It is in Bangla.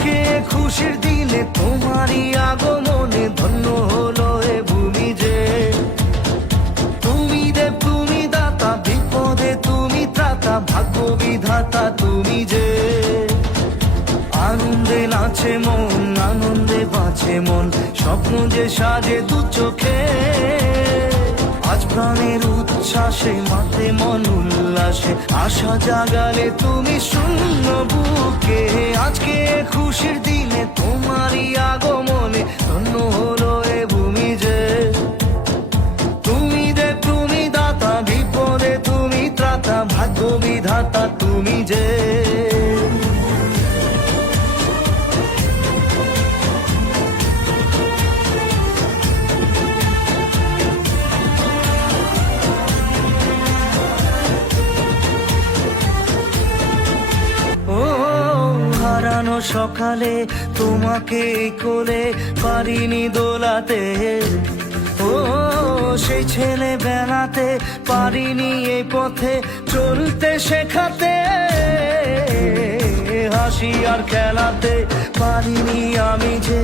আজকে খুশির দিনে তোমারই আগমনে ধন্য হলো এ ভূমি যে। তুমি দেব তুমি দাতা, বিপদে তুমি ত্রাতা, ভাগ্য বিধাতা তুমি যে। আনন্দে নাচে মন, আনন্দে বাঁচে মন, স্বপ্ন যে সাজে দু চোখে। আজ প্রাণের উচ্ছ্বাসে মাতে মন উল্লাসে, আশা জাগালে তুমি শূন্য বুকে। আজকে খুশির দিনে তোমারই আগমনে ধন্য হলো এ ভূমি যে। তুমি দেব তুমি দাতা, বিপদে তুমি ত্রাতা, ভাগ্য বিধাতা তুমি যে। হারানো সকালে তোমাকে কোলে পারিনি দোলাতে, ও সেই ছেলে বেলাতে পারিনি এই পথে চলতে শেখাতে। হাসি আর খেলাতে পারিনি আমি যে।